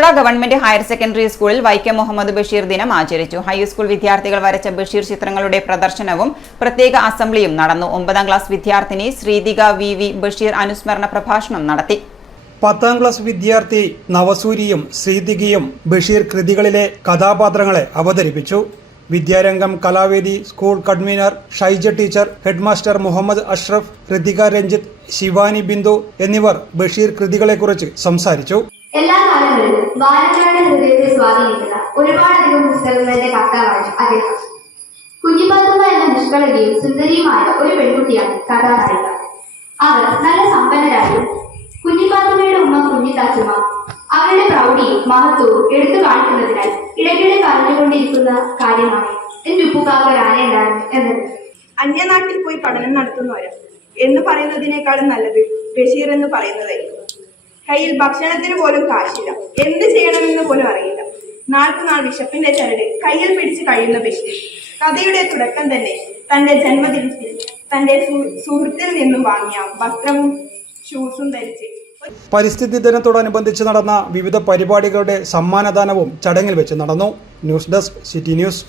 Cheruvila government higher secondary സ്കൂളിൽ വൈക്കം മുഹമ്മദ് ബഷീർ ദിനം ആചരിച്ചു. ഹൈസ്കൂൾ വിദ്യാർത്ഥികൾ വരച്ച ബഷീർ ചിത്രങ്ങളുടെ പ്രദർശനവും പ്രത്യേക അസംബ്ലിയും നടന്നു. 9ാം ക്ലാസ് വിദ്യാർത്ഥിനി ശ്രീതിക വി ബഷീർ അനുസ്മരണ പ്രഭാഷണം നടത്തി. 10ാം ക്ലാസ് വിദ്യാർത്ഥി നവസൂരിയും ശ്രീതികയും ബഷീർ കൃതികളിലെ കഥാപാത്രങ്ങളെ അവതരിപ്പിച്ചു. Vidyarangam Kalavedi school convener Shaija teacher, headmaster Muhammad Ashraf, Ritika Ranjith, Shivani Bindu എന്നിവർ ബഷീർ കൃതികളെക്കുറിച്ച് സംസാരിച്ചു. എല്ലാ കാലങ്ങളിലും വായനക്കാരുടെ ഹൃദയത്തെ സ്വാധീനിക്കുന്ന ഒരുപാടധികം പുസ്തകങ്ങളുടെ കർത്താവാണ് അദ്ദേഹം. കുഞ്ഞിപ്പാത്തുമ്മ എന്ന നിഷ്കളങ്കയും സുന്ദരിയുമായ ഒരു പെൺകുട്ടിയാണ് കഥാനായിക. അവർ നല്ല സമ്പന്നരായും കുഞ്ഞിപ്പാത്തുമ്മയുടെ ഉമ്മ കുഞ്ഞിത്താച്ചുമ്മ അവരുടെ പ്രൗഢിയും മഹത്വവും എടുത്തു കാണിക്കുന്നതിനായി ഇടയ്ക്കിടെ പറഞ്ഞുകൊണ്ടിരിക്കുന്ന കാര്യമാണ് എന്റെ ഉപ്പുകാക്കൊരാനയുണ്ടാകും എന്നത്. അന്യനാട്ടിൽ പോയി പഠനം നടത്തുന്നവരും എന്ന് പറയുന്നതിനേക്കാളും നല്ലത് ബഷീർ എന്ന് പറയുന്നതായിരിക്കും. കയ്യിൽ ഭക്ഷണത്തിന് പോലും കാശില്ല, എന്ത് ചെയ്യണമെന്ന് പോലും അറിയില്ല. നാൾക്കുനാൾ വിശപ്പിന്റെ ചരട് കയ്യിൽ പിടിച്ച് കഴിയുന്ന ബഷീർ കഥയുടെ തുടക്കം തന്നെ തന്റെ ജന്മദിനത്തിൽ തന്റെ സുഹൃത്തിൽ നിന്നും വാങ്ങിയ വസ്ത്രവും ഷൂസും ധരിച്ച്. പരിസ്ഥിതി ദിനത്തോടനുബന്ധിച്ച് നടന്ന വിവിധ പരിപാടികളുടെ സമ്മാനദാനവും ചടങ്ങിൽ വെച്ച് നടന്നു. News desk city news.